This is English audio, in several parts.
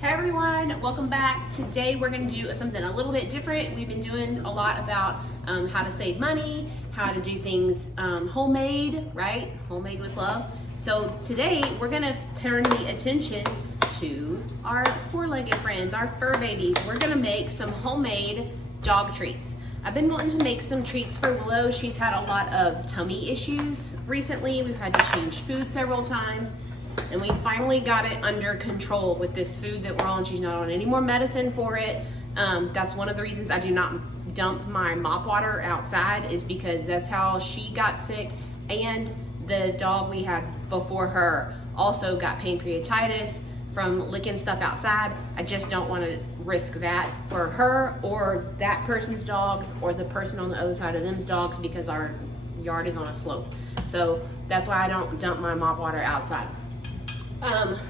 Hey everyone, welcome back. Today we're going to do something a little bit different. We've been doing a lot about how to save money, how to do things homemade, right? Homemade with love. So today we're going to turn the attention to our four-legged friends, our fur babies. We're going to make some homemade dog treats. I've been wanting to make some treats for Willow. She's had a lot of tummy issues recently. We've had to change food several times. And we finally got it under control with this food that we're on. She's not on any more medicine for it. That's one of the reasons I do not dump my mop water outside, is because that's how she got sick. And the dog we had before her also got pancreatitis from licking stuff outside. I just don't want to risk that for her or that person's dogs or the person on the other side of them's dogs, because our yard is on a slope. So that's why I don't dump my mop water outside.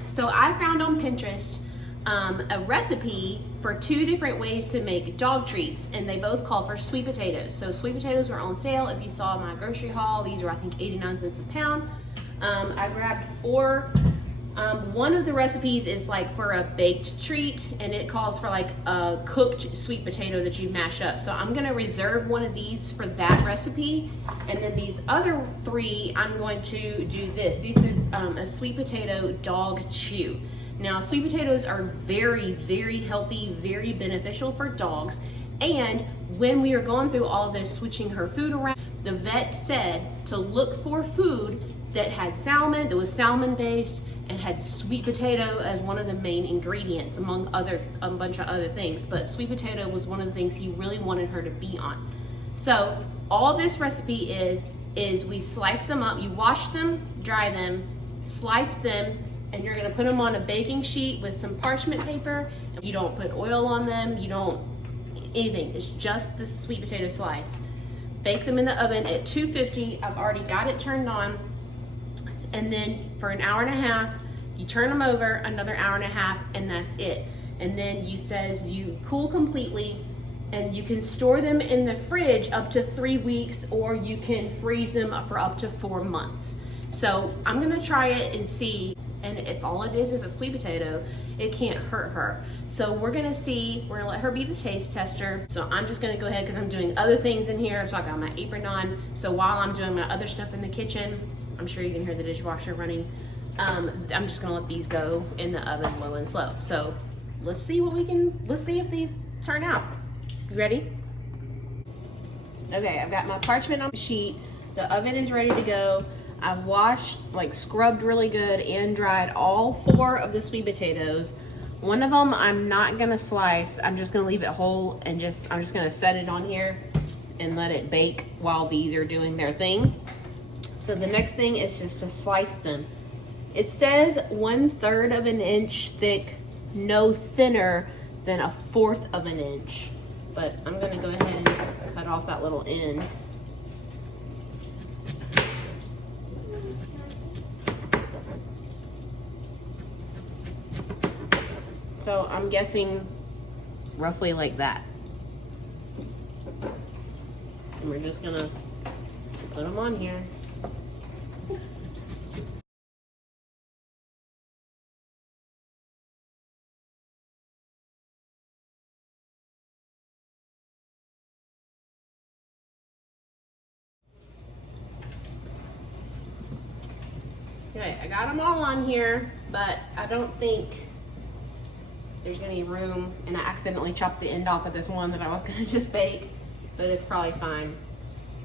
So I found on Pinterest a recipe for 2 different ways to make dog treats, and they both call for sweet potatoes. So sweet potatoes were on sale. If you saw my grocery haul, these were I think 89 cents a pound. I grabbed 4. One of the recipes is like for a baked treat, and it calls for like a cooked sweet potato that you mash up. So I'm gonna reserve one of these for that recipe, and then these other 3 I'm going to do this. This is a sweet potato dog chew. Now sweet potatoes are very, very healthy, very beneficial for dogs. And when we were going through all this switching her food around, the vet said to look for food that had salmon, that was salmon based, and had sweet potato as one of the main ingredients, among a bunch of other things. But sweet potato was one of the things he really wanted her to be on. So all this recipe is we slice them up. You wash them, dry them, slice them, and you're gonna put them on a baking sheet with some parchment paper. You don't put oil on them, you don't anything. It's just the sweet potato slice. Bake them in the oven at 250. I've already got it turned on. And then for an hour and a half, you turn them over another hour and a half, and that's it. And then you cool completely, and you can store them in the fridge up to 3 weeks, or you can freeze them for up to 4 months. So I'm gonna try it and see, and if all it is a sweet potato, it can't hurt her. So we're gonna let her be the taste tester. So I'm just gonna go ahead, because I'm doing other things in here. So I got my apron on. So while I'm doing my other stuff in the kitchen, I'm sure you can hear the dishwasher running. I'm just gonna let these go in the oven low and slow. So let's see if these turn out. You ready? Okay, I've got my parchment on the sheet. The oven is ready to go. I've washed, scrubbed really good and dried all 4 of the sweet potatoes. One of them I'm not gonna slice. I'm just gonna leave it whole, and I'm just gonna set it on here and let it bake while these are doing their thing. So the next thing is just to slice them. It says 1/3 of an inch thick, no thinner than 1/4 of an inch. But I'm gonna go ahead and cut off that little end. So I'm guessing roughly like that. And we're just gonna put them on here. Okay, I got them all on here, but I don't think there's any room, and I accidentally chopped the end off of this one that I was gonna just bake, but it's probably fine.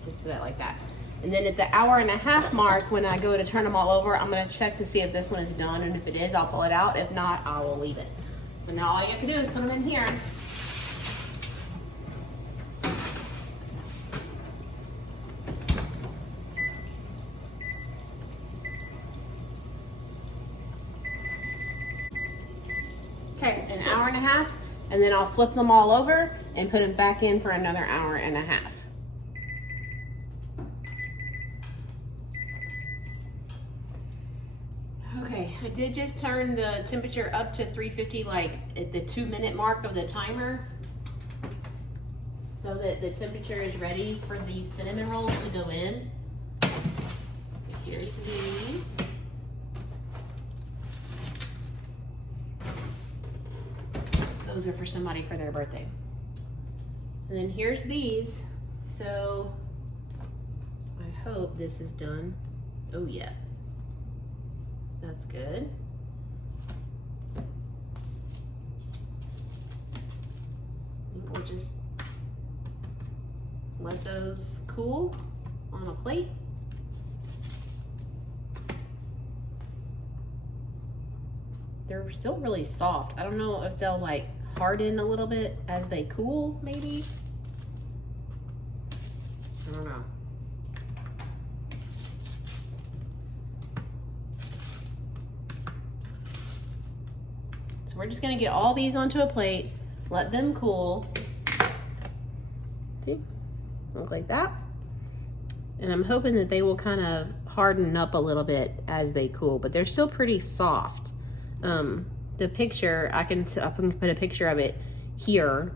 Just set it like that. And then at the hour and a half mark, when I go to turn them all over, I'm gonna check to see if this one is done, and if it is, I'll pull it out. If not, I will leave it. So now all you have to do is put them in here. Okay, an hour and a half, and then I'll flip them all over and put them back in for another hour and a half. Okay, I did just turn the temperature up to 350, at the 2-minute mark of the timer, so that the temperature is ready for these cinnamon rolls to go in. So here's these. those are for somebody for their birthday. And then here's these. So I hope this is done. Oh yeah, that's good. We'll just let those cool on a plate. They're still really soft. I don't know if they'll like harden a little bit as they cool, maybe. I don't know. So we're just gonna get all these onto a plate, let them cool. See, look like that. And I'm hoping that they will kind of harden up a little bit as they cool, but they're still pretty soft. The picture, I can put a picture of it here.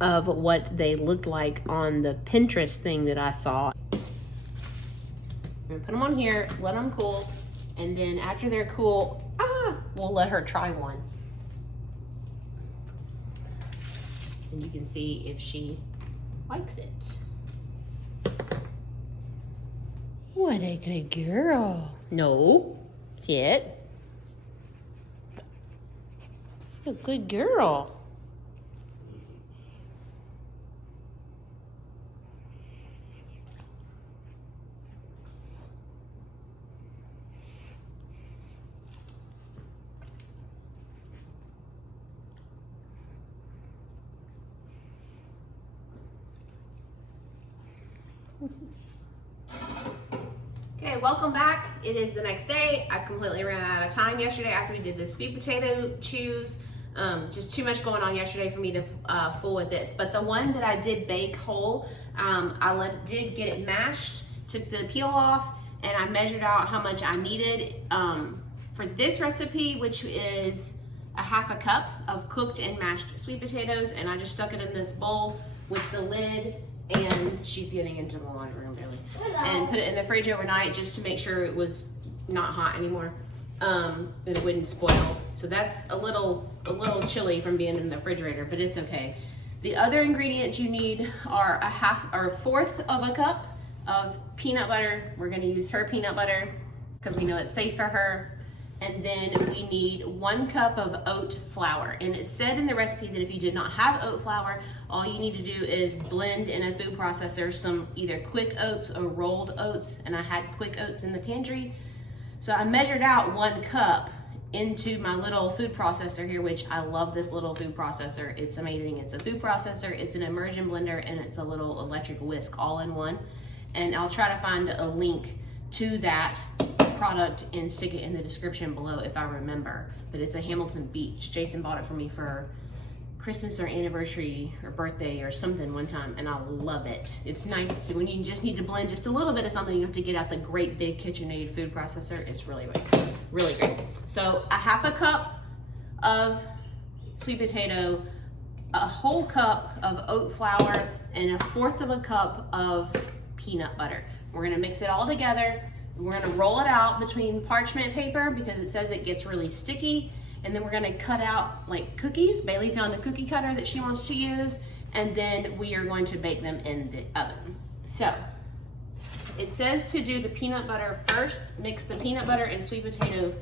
Of what they looked like on the Pinterest thing that I saw. I'm gonna put them on here, let them cool, and then after they're cool, we'll let her try one. And you can see if she likes it. What a good girl. No, sit. A good girl. Okay, welcome back. It is the next day. I completely ran out of time yesterday after we did the sweet potato chews. Just too much going on yesterday for me to fool with this. But the one that I did bake whole, did get it mashed, took the peel off, and I measured out how much I needed for this recipe, which is a half a cup of cooked and mashed sweet potatoes. And I just stuck it in this bowl with the lid, and she's getting into the laundry room really, and put it in the fridge overnight just to make sure it was not hot anymore, that it wouldn't spoil. So that's a little chilly from being in the refrigerator, but it's okay. The other ingredients you need are a fourth of a cup of peanut butter. We're gonna use her peanut butter because we know it's safe for her. And then we need 1 cup of oat flour. And it said in the recipe that if you did not have oat flour, all you need to do is blend in a food processor some either quick oats or rolled oats. And I had quick oats in the pantry. So I measured out 1 cup into my little food processor here, which I love this little food processor. It's amazing. It's a food processor, it's an immersion blender, and it's a little electric whisk all in one. And I'll try to find a link to that product and stick it in the description below if I remember. But it's a Hamilton Beach. Jason bought it for me for Christmas or anniversary or birthday or something one time, and I love it. It's nice when you just need to blend just a little bit of something. You don't have to get out the great big KitchenAid food processor. It's really great. So a half a cup of sweet potato, a whole cup of oat flour, and a fourth of a cup of peanut butter. We're gonna mix it all together. We're gonna roll it out between parchment paper because it says it gets really sticky. And then we're gonna cut out like cookies. Bailey found a cookie cutter that she wants to use. And then we are going to bake them in the oven. So it says to do the peanut butter first. Mix the peanut butter and sweet potato,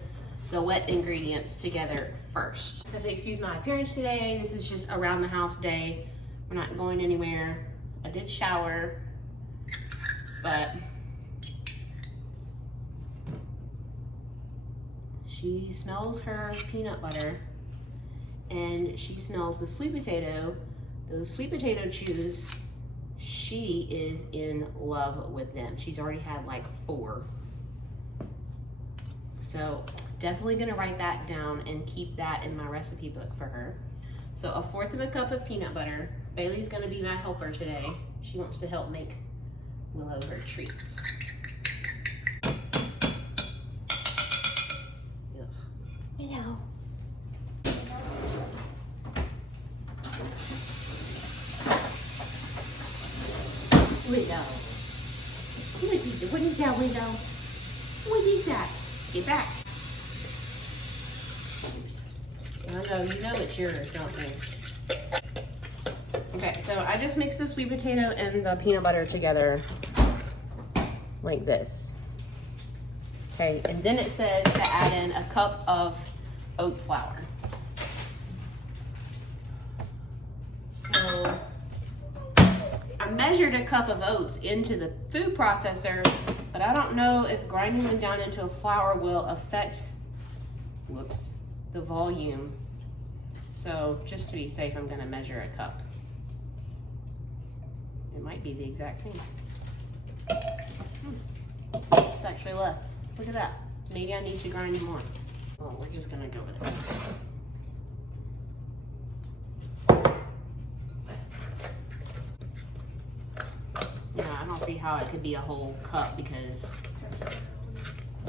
the wet ingredients together first. I have to excuse my appearance today. This is just around the house day. We're not going anywhere. I did shower, but she smells her peanut butter and she smells the sweet potato. Those sweet potato chews, she is in love with them. She's already had like 4. So definitely gonna write that down and keep that in my recipe book for her. So a fourth of a cup of peanut butter. Bailey's gonna be my helper today. She wants to help make Willow her treats. I know. Willow. What is that, Willow? What is that? Get back. I know, you know it's yours, don't you? Okay, so I just mixed the sweet potato and the peanut butter together like this. Okay, and then it says to add in a cup of oat flour. So I measured a cup of oats into the food processor, but I don't know if grinding them down into a flour will affect, the volume. So just to be safe, I'm gonna measure a cup. It might be the exact same. It's actually less. Look at that. Maybe I need to grind more. Well, we're just gonna go with it. Yeah, I don't see how it could be a whole cup because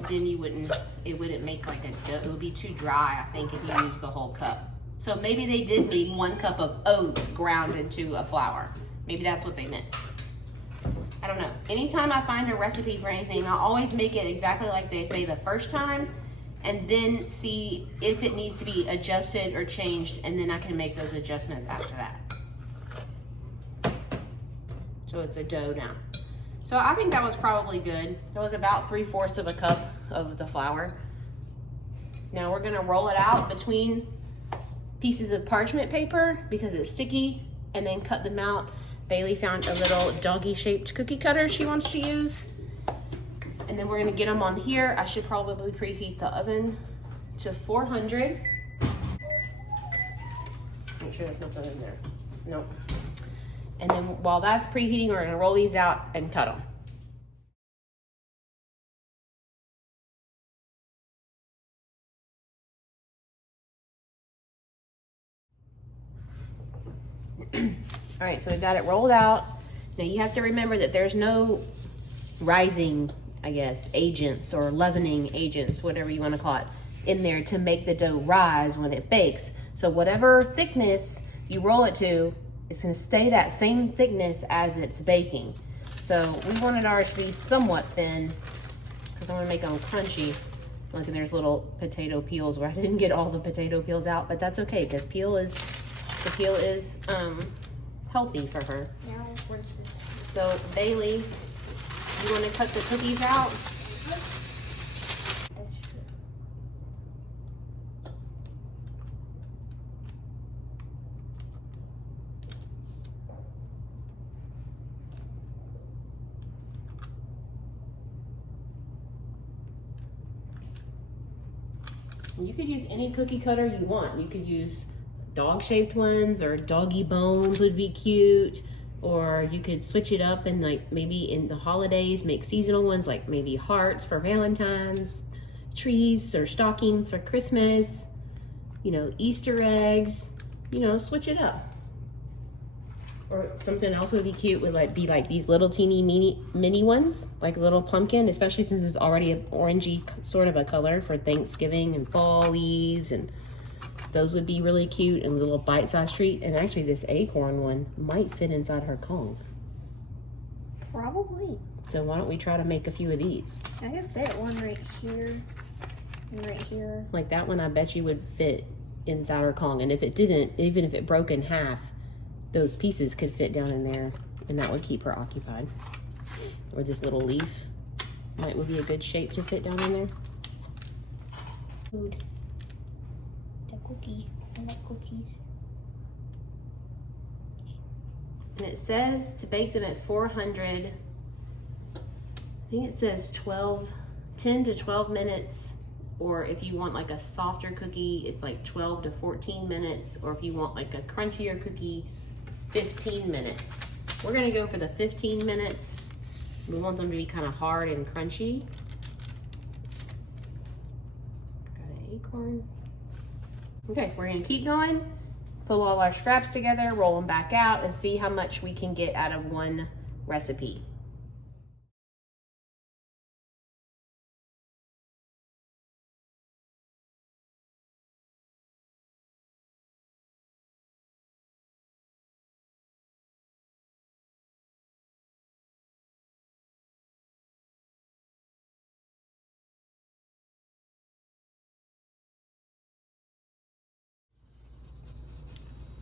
then it wouldn't make like a dough. It would be too dry, I think, if you used the whole cup. So maybe they did need 1 cup of oats ground into a flour. Maybe that's what they meant. I don't know. Anytime I find a recipe for anything, I always make it exactly like they say the first time and then see if it needs to be adjusted or changed, and then I can make those adjustments after that. So it's a dough now. So I think that was probably good. That was about 3/4 of a cup of the flour. Now we're gonna roll it out between pieces of parchment paper because it's sticky, and then cut them out. Bailey found a little doggy shaped cookie cutter she wants to use. And then we're gonna get them on here. I should probably preheat the oven to 400. Make sure there's nothing in there. Nope. And then while that's preheating, we're gonna roll these out and cut them. All right, so we've got it rolled out. Now you have to remember that there's no rising, I guess, agents or leavening agents, whatever you want to call it, in there to make the dough rise when it bakes. So whatever thickness you roll it to, it's going to stay that same thickness as it's baking. So we wanted ours to be somewhat thin because I want to make them crunchy. Look, and there's little potato peels where I didn't get all the potato peels out, but that's okay because the peel is healthy for her. Now, what's this? So Bailey, you want to cut the cookies out? You could use any cookie cutter you want. You could use dog-shaped ones, or doggy bones would be cute. Or you could switch it up and like maybe in the holidays make seasonal ones, like maybe hearts for Valentine's, trees or stockings for Christmas, you know, Easter eggs, you know, switch it up. Or something else would be cute would be like these little teeny mini ones, like a little pumpkin, especially since it's already an orangey sort of a color for Thanksgiving and fall leaves, and those would be really cute and a little bite-sized treat. And actually this acorn one might fit inside her cone. Probably. So why don't we try to make a few of these? I can fit one right here and right here. Like that one I bet you would fit inside her Kong. And if it didn't, even if it broke in half, those pieces could fit down in there and that would keep her occupied. Or this little leaf would be a good shape to fit down in there. Food. The cookie. I like cookies. And it says to bake them at 400. I think it says 10 to 12 minutes. Or if you want like a softer cookie, it's like 12 to 14 minutes. Or if you want like a crunchier cookie, 15 minutes. We're gonna go for the 15 minutes. We want them to be kind of hard and crunchy. Got an acorn. Okay, we're gonna keep going. Pull all our scraps together, roll them back out, and see how much we can get out of one recipe.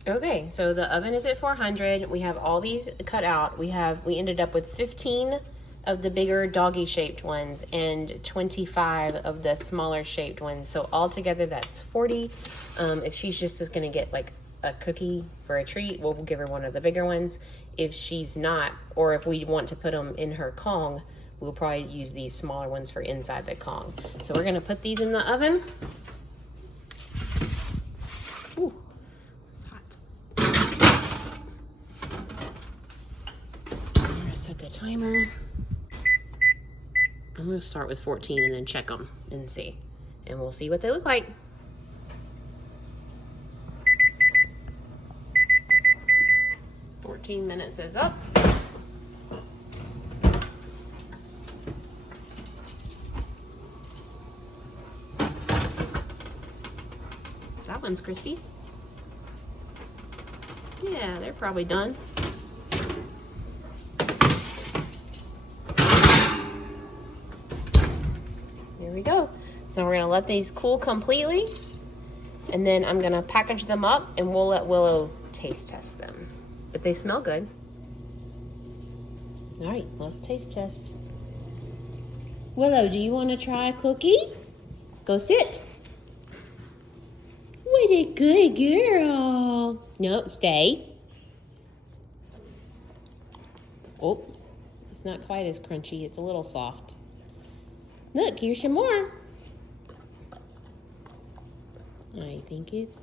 Okay, so the oven is at 400. We have all these cut out. We ended up with 15 of the bigger doggy shaped ones and 25 of the smaller shaped ones. So altogether that's 40. If she's just gonna get like a cookie for a treat, we'll give her one of the bigger ones. If she's not, or if we want to put them in her Kong, we'll probably use these smaller ones for inside the Kong. So we're gonna put these in the oven. Ooh, it's hot. I'm gonna set the timer. I'm gonna start with 14 and then check them and see. And we'll see what they look like. Minutes is up. That one's crispy. Yeah, they're probably done. There we go. So we're gonna let these cool completely, and then I'm gonna package them up and we'll let Willow taste test them. But they smell good. All right, let's taste test. Willow, do you want to try a cookie? Go sit. What a good girl. No, stay. Oh, it's not quite as crunchy. It's a little soft. Look, here's some more. I think it's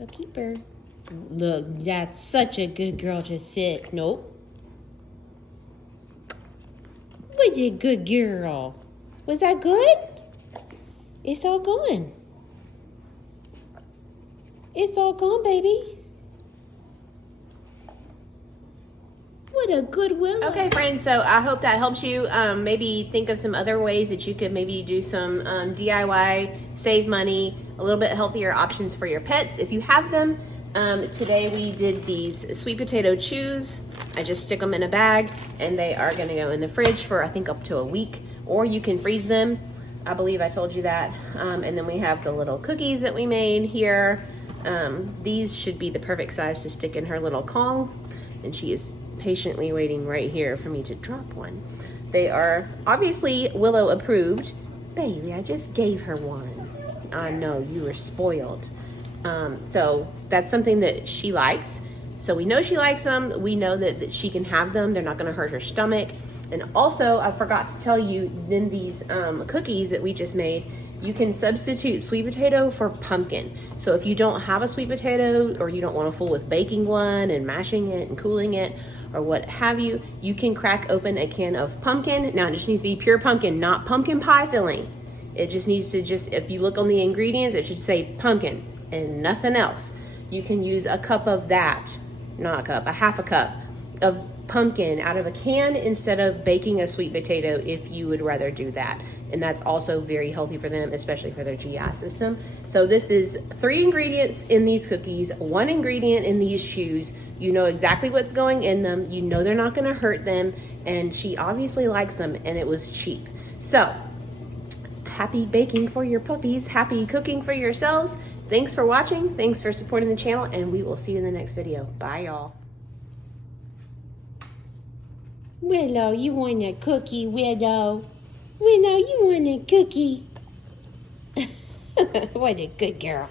a keeper. Look, that's such a good girl to sit. Nope. What a good girl. Was that good? It's all gone. It's all gone, baby. What a good Willow. Okay, friends, so I hope that helps you maybe think of some other ways that you could maybe do some DIY, save money, a little bit healthier options for your pets if you have them. Today we did these sweet potato chews. I just stick them in a bag and they are gonna go in the fridge for I think up to a week, or you can freeze them. I believe I told you that. And then we have the little cookies that we made here. These should be the perfect size to stick in her little Kong, and she is patiently waiting right here for me to drop one. They are obviously Willow approved. Baby, I just gave her one. I know, you were spoiled. So that's something that she likes. So we know she likes them. We know that she can have them. They're not gonna hurt her stomach. And also, I forgot to tell you, then these cookies that we just made, you can substitute sweet potato for pumpkin. So if you don't have a sweet potato, or you don't want to fool with baking one and mashing it and cooling it, or what have you, you can crack open a can of pumpkin. Now it just needs to be pure pumpkin, not pumpkin pie filling. It just needs to if you look on the ingredients, it should say pumpkin and nothing else. You can use a cup of that, not a cup, a half a cup of pumpkin out of a can instead of baking a sweet potato if you would rather do that. And that's also very healthy for them, especially for their GI system. So this is 3 ingredients in these cookies, 1 ingredient in these chews. You know exactly what's going in them. You know they're not gonna hurt them, and she obviously likes them, and it was cheap. So happy baking for your puppies, happy cooking for yourselves. Thanks for watching, thanks for supporting the channel, and we will see you in the next video. Bye, y'all. Willow, you want a cookie, Willow? Willow, you want a cookie? What a good girl.